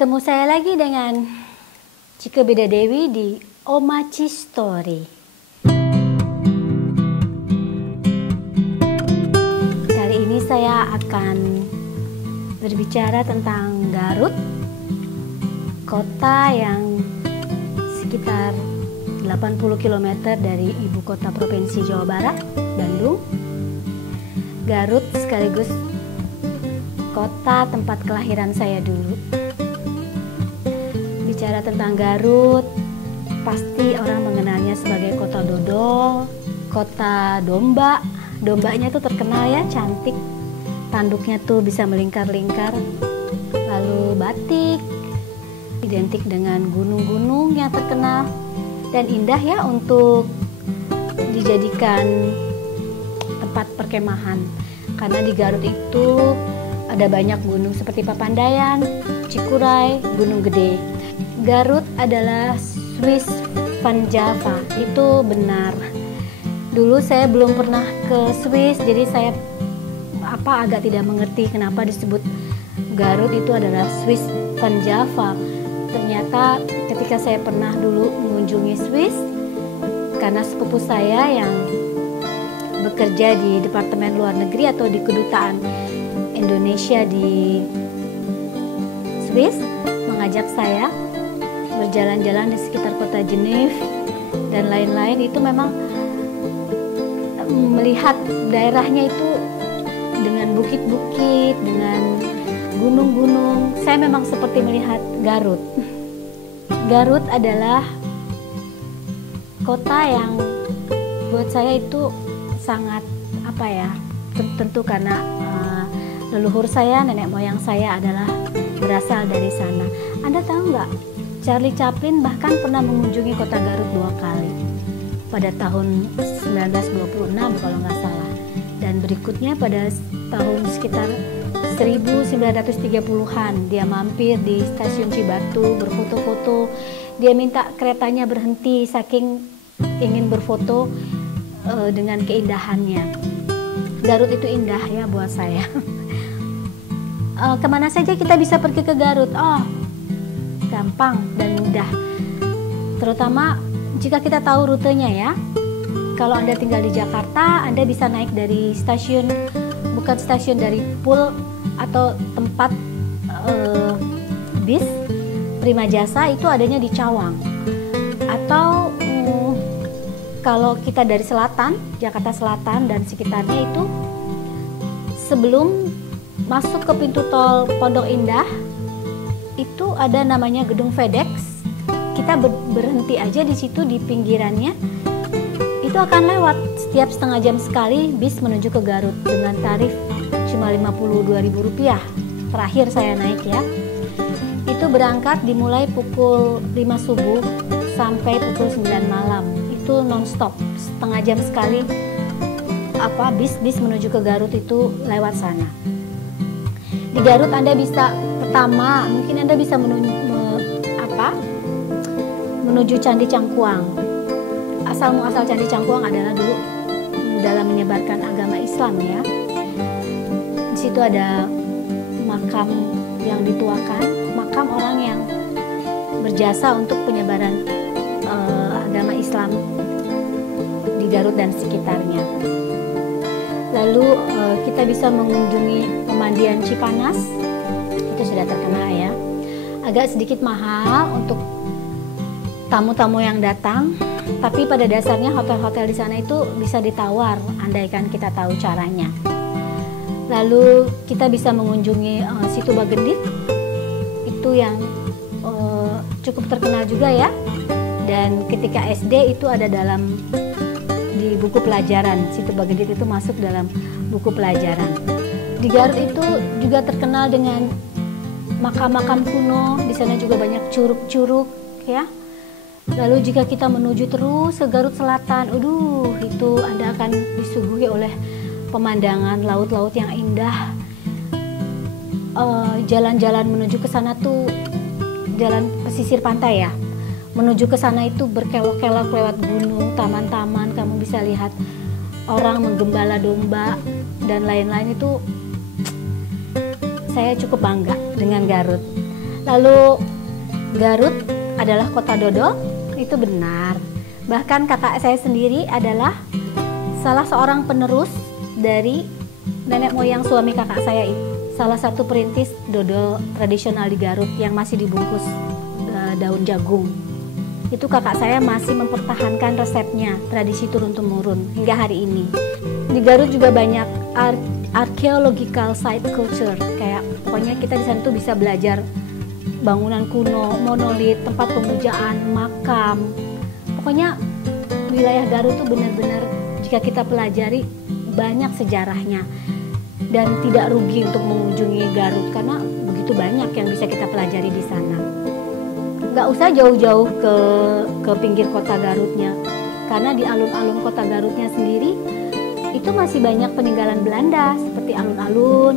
Bertemu saya lagi dengan Cika Beda Dewi di Omachi Story. Kali ini saya akan berbicara tentang Garut, kota yang sekitar 80 km dari ibu kota provinsi Jawa Barat, Bandung. Garut sekaligus kota tempat kelahiran saya dulu. Bicara tentang Garut, pasti orang mengenalnya sebagai kota dodol, kota domba. Dombanya tuh terkenal ya, cantik. Tanduknya tuh bisa melingkar-lingkar. Lalu batik, identik dengan gunung-gunung yang terkenal dan indah ya untuk dijadikan tempat perkemahan. Karena di Garut itu ada banyak gunung seperti Papandayan, Cikuray, Gunung Gede. Garut adalah Swiss Van Java, itu benar. Dulu saya belum pernah ke Swiss, jadi saya agak tidak mengerti kenapa disebut Garut itu adalah Swiss Van Java. Ternyata ketika saya pernah dulu mengunjungi Swiss, karena sepupu saya yang bekerja di Departemen Luar Negeri atau di Kedutaan Indonesia di Swiss mengajak saya berjalan-jalan di sekitar kota Genève dan lain-lain. Itu memang melihat daerahnya itu dengan bukit-bukit, dengan gunung-gunung. Saya memang seperti melihat Garut. Garut adalah kota yang buat saya itu sangat tentu karena leluhur saya, nenek moyang saya adalah berasal dari sana. Anda tahu nggak, Charlie Chaplin bahkan pernah mengunjungi kota Garut 2 kali pada tahun 1926 kalau nggak salah, dan berikutnya pada tahun sekitar 1930-an dia mampir di stasiun Cibatu berfoto-foto. Dia minta keretanya berhenti saking ingin berfoto dengan keindahannya. Garut itu indah ya buat saya. Kemana saja kita bisa pergi ke Garut? Oh, gampang dan mudah. Terutama jika kita tahu rutenya ya. Kalau Anda tinggal di Jakarta, Anda bisa naik dari stasiun, bukan stasiun, dari pool atau tempat bis Prima Jasa, itu adanya di Cawang. Atau kalau kita dari selatan, Jakarta Selatan dan sekitarnya, itu sebelum masuk ke pintu tol Pondok Indah itu ada namanya Gedung FedEx. Kita berhenti aja di situ di pinggirannya. Itu akan lewat setiap setengah jam sekali bis menuju ke Garut dengan tarif cuma Rp52.000. Terakhir saya naik ya. Itu berangkat dimulai pukul 5 subuh sampai pukul 9 malam. Itu non-stop, setengah jam sekali bis menuju ke Garut itu lewat sana. Di Garut Anda bisa mungkin Anda bisa menuju Candi Cangkuang. Asal muasal Candi Cangkuang adalah dulu dalam menyebarkan agama Islam ya. Di situ ada makam yang dituakan, makam orang yang berjasa untuk penyebaran agama Islam di Garut dan sekitarnya. Lalu kita bisa mengunjungi pemandian Cipanas, itu sudah terkenal ya. Agak sedikit mahal untuk tamu-tamu yang datang, tapi pada dasarnya hotel-hotel di sana itu bisa ditawar, andaikan kita tahu caranya. Lalu kita bisa mengunjungi Situ Bagendit, itu yang cukup terkenal juga ya. Dan ketika SD itu ada di buku pelajaran, Situ Bagendit itu masuk dalam buku pelajaran. Di Garut itu juga terkenal dengan makam-makam kuno. Di sana juga banyak curug-curug ya. Lalu jika kita menuju terus ke Garut Selatan, itu Anda akan disuguhi oleh pemandangan laut-laut yang indah. Jalan-jalan menuju ke sana tuh jalan pesisir pantai ya. Menuju ke sana itu berkelok-kelok lewat gunung, taman-taman, kamu bisa lihat orang menggembala domba dan lain-lain. Itu saya cukup bangga dengan Garut. Lalu Garut adalah kota dodol, itu benar. Bahkan kakak saya sendiri adalah salah seorang penerus dari nenek moyang suami kakak saya, salah satu perintis dodol tradisional di Garut yang masih dibungkus daun jagung. Itu kakak saya masih mempertahankan resepnya, tradisi turun-temurun hingga hari ini. Di Garut juga banyak archaeological site culture, kayak pokoknya kita di sana tuh bisa belajar bangunan kuno, monolit, tempat pemujaan, makam. Pokoknya wilayah Garut tuh benar-benar jika kita pelajari banyak sejarahnya, dan tidak rugi untuk mengunjungi Garut karena begitu banyak yang bisa kita pelajari di sana. Nggak usah jauh-jauh ke pinggir kota Garutnya, karena di alun-alun kota Garutnya sendiri itu masih banyak peninggalan Belanda seperti alun-alun,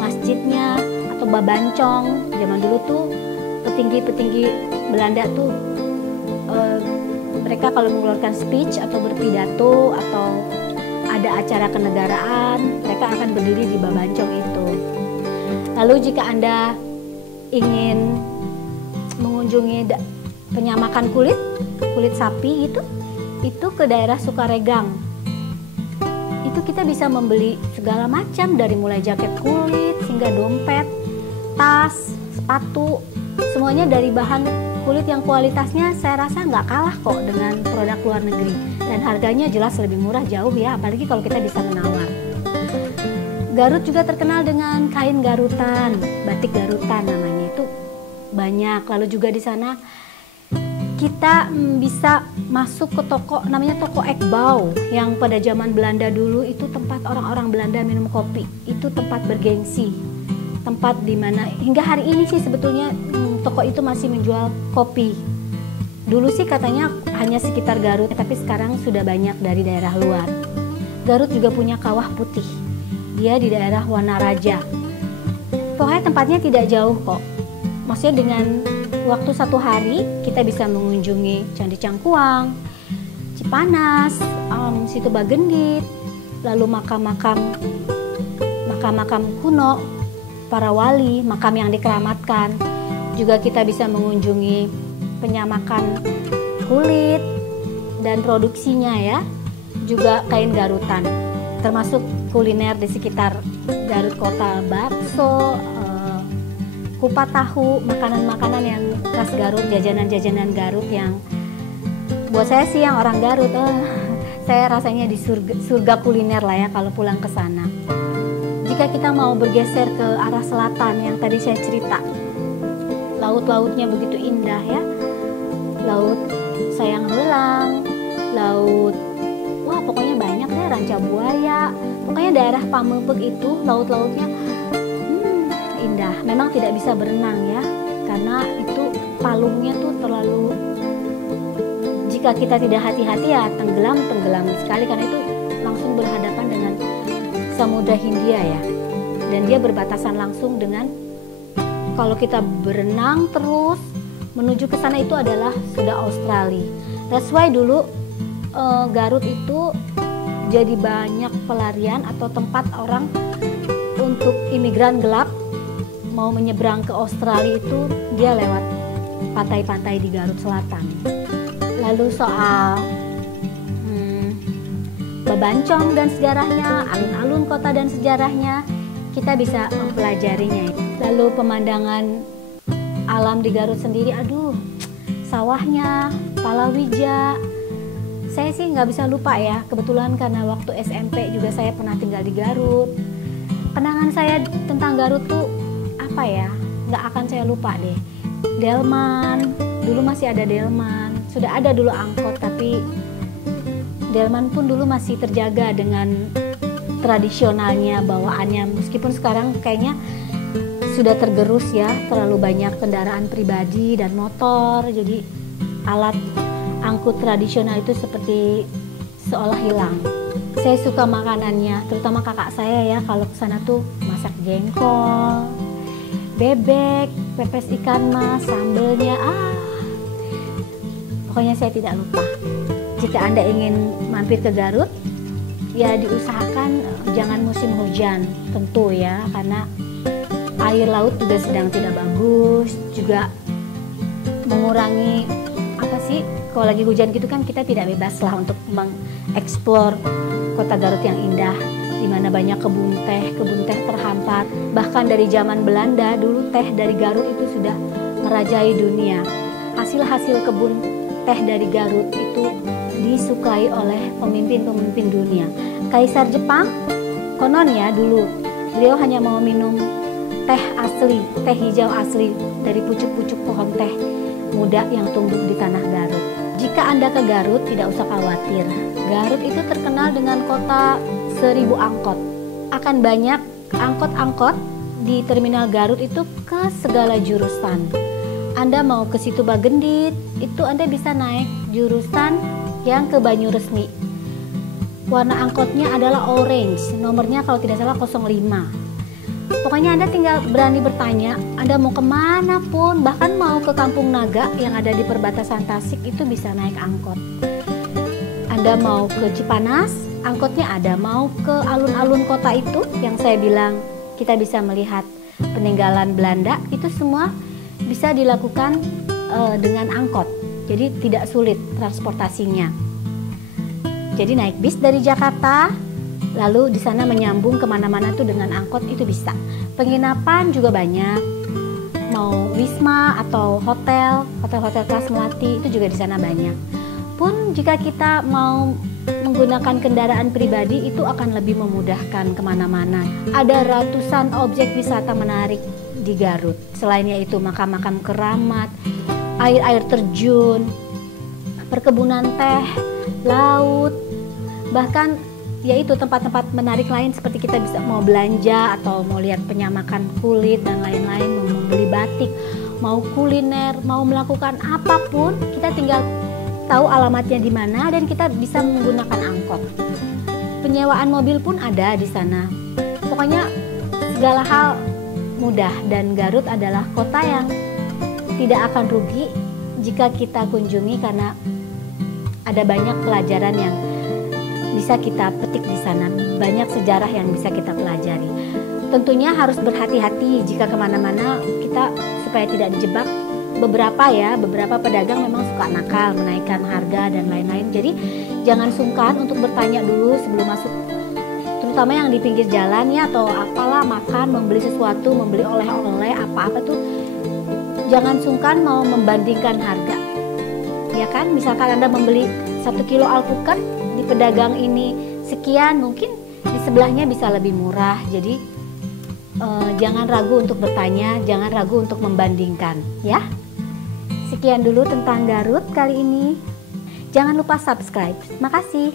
masjidnya atau babancong. Zaman dulu tuh petinggi-petinggi Belanda tuh mereka kalau mengeluarkan speech atau berpidato atau ada acara kenegaraan, mereka akan berdiri di babancong itu. Lalu jika Anda ingin mengunjungi penyamakan kulit sapi itu ke daerah Sukaregang. Itu kita bisa membeli segala macam dari mulai jaket kulit hingga dompet, tas, sepatu, semuanya dari bahan kulit yang kualitasnya saya rasa nggak kalah kok dengan produk luar negeri, dan harganya jelas lebih murah jauh ya, apalagi kalau kita bisa menawar. Garut juga terkenal dengan kain Garutan, batik Garutan namanya, itu banyak. Lalu juga di sana kita bisa masuk ke toko namanya toko Ekbau, yang pada zaman Belanda dulu itu tempat orang-orang Belanda minum kopi. Itu tempat bergengsi, tempat di mana hingga hari ini sih sebetulnya toko itu masih menjual kopi. Dulu sih katanya hanya sekitar Garut, tapi sekarang sudah banyak dari daerah luar. Garut juga punya kawah putih, dia di daerah Wanaraja. Pokoknya tempatnya tidak jauh kok. Maksudnya dengan waktu 1 hari kita bisa mengunjungi Candi Cangkuang, Cipanas, Situ Bagendit, lalu makam-makam kuno, para wali, makam yang dikeramatkan. Juga kita bisa mengunjungi penyamakan kulit dan produksinya ya, juga kain Garutan, termasuk kuliner di sekitar Garut kota, bakso, kupat tahu, makanan-makanan yang khas Garut, jajanan-jajanan Garut yang buat saya sih yang orang Garut, saya rasanya di surga kuliner lah ya kalau pulang ke sana. Jika kita mau bergeser ke arah selatan yang tadi saya cerita, laut-lautnya begitu indah ya, laut Sayang Heulang, laut, wah pokoknya banyak deh, Ranca Buaya, pokoknya daerah Pamebeg itu laut-lautnya indah. Memang tidak bisa berenang ya, karena itu palungnya tuh terlalu, jika kita tidak hati-hati ya tenggelam sekali, karena itu langsung berhadapan dengan Samudra Hindia ya, dan dia berbatasan langsung dengan, kalau kita berenang terus menuju ke sana itu adalah sudah Australia. That's why dulu Garut itu jadi banyak pelarian atau tempat orang untuk imigran gelap mau menyeberang ke Australia, itu dia lewat pantai-pantai di Garut Selatan. Lalu soal Babancong dan sejarahnya, alun-alun kota dan sejarahnya, kita bisa mempelajarinya. Lalu pemandangan alam di Garut sendiri, aduh, sawahnya, palawija. Saya sih nggak bisa lupa ya, kebetulan karena waktu SMP juga saya pernah tinggal di Garut. Kenangan saya tentang Garut tuh apa ya, nggak akan saya lupa deh. Delman, dulu masih ada Delman, sudah ada dulu angkot, tapi Delman pun dulu masih terjaga dengan tradisionalnya, bawaannya, meskipun sekarang kayaknya sudah tergerus ya, terlalu banyak kendaraan pribadi dan motor, jadi alat angkut tradisional itu seperti seolah hilang. Saya suka makanannya, terutama kakak saya ya, kalau kesana tuh masak jengkol, bebek, pepes ikan mas, sambelnya, pokoknya saya tidak lupa. Jika Anda ingin mampir ke Garut, ya diusahakan jangan musim hujan tentu ya, karena air laut juga sedang tidak bagus, juga mengurangi kalau lagi hujan gitu kan kita tidak bebas lah untuk mengeksplor kota Garut yang indah, di mana banyak kebun teh terhampar. Bahkan dari zaman Belanda dulu teh dari Garut itu sudah merajai dunia. Hasil-hasil kebun teh dari Garut itu disukai oleh pemimpin-pemimpin dunia. Kaisar Jepang konon ya dulu beliau hanya mau minum teh asli, teh hijau asli dari pucuk-pucuk pohon teh muda yang tumbuh di tanah Garut. Jika Anda ke Garut, tidak usah khawatir. Garut itu terkenal dengan kota 1000 angkot. Akan banyak angkot-angkot di terminal Garut itu ke segala jurusan. Anda mau ke Situ Bagendit, itu Anda bisa naik jurusan yang ke Banyuresmi. Warna angkotnya adalah orange, nomornya kalau tidak salah 05. Pokoknya Anda tinggal berani bertanya, Anda mau kemana pun, bahkan mau ke Kampung Naga yang ada di perbatasan Tasik itu bisa naik angkot. Anda mau ke Cipanas, angkotnya ada. Mau ke alun-alun kota itu yang saya bilang kita bisa melihat peninggalan Belanda, itu semua bisa dilakukan dengan angkot. Jadi tidak sulit transportasinya. Jadi naik bis dari Jakarta, lalu di sana menyambung kemana-mana tuh dengan angkot itu bisa. Penginapan juga banyak, mau wisma atau hotel-hotel kelas melati itu juga di sana banyak. Pun jika kita mau menggunakan kendaraan pribadi itu akan lebih memudahkan kemana-mana. Ada ratusan objek wisata menarik di Garut. Selainnya itu makam-makam keramat, air-air terjun, perkebunan teh, laut, bahkan yaitu tempat-tempat menarik lain seperti kita bisa mau belanja atau mau lihat penyamakan kulit dan lain-lain, mau beli batik, mau kuliner, mau melakukan apapun, kita tinggal tahu alamatnya di mana dan kita bisa menggunakan angkot. Penyewaan mobil pun ada di sana. Pokoknya segala hal mudah dan Garut adalah kota yang tidak akan rugi jika kita kunjungi karena ada banyak pelajaran yang bisa kita petik di sana, banyak sejarah yang bisa kita pelajari. Tentunya harus berhati-hati jika kemana-mana kita supaya tidak dijebak. Beberapa pedagang memang suka nakal, menaikkan harga dan lain-lain. Jadi jangan sungkan untuk bertanya dulu sebelum masuk, terutama yang di pinggir jalan ya atau apalah, makan, membeli sesuatu, membeli oleh-oleh apa-apa tuh jangan sungkan mau membandingkan harga. Ya kan, misalkan Anda membeli 1 kilo alpukat di pedagang ini sekian, mungkin di sebelahnya bisa lebih murah. Jadi jangan ragu untuk bertanya, jangan ragu untuk membandingkan ya. Sekian dulu tentang Garut kali ini. Jangan lupa subscribe. Makasih.